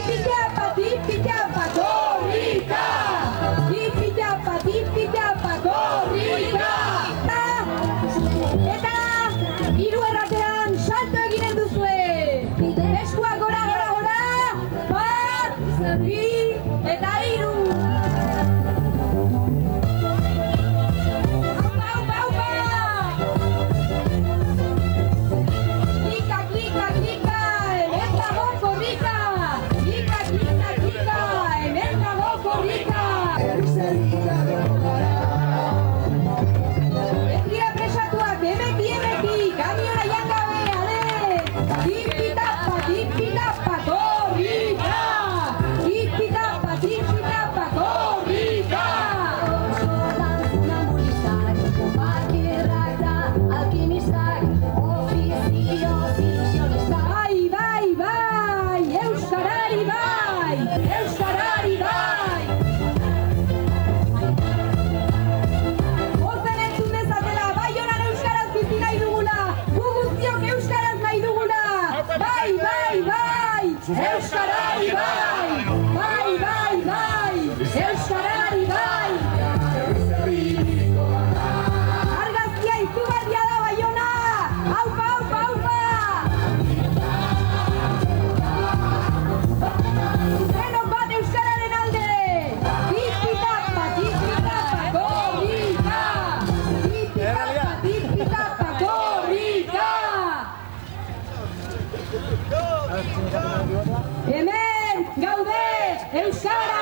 Tipitapa, korrika! Tipitapa, korrika! Eta, hiru erratean salto eginen duzue! Eskuak gora! Bat, bi, eta hiru! Euskarari bai! Euskarari bai! Argazkia izugarria da Baiona! Aupa! Denok bat euskararen alde! Tipitapa, korrika! Tipitapa, korrika! Hemen gaude Euskara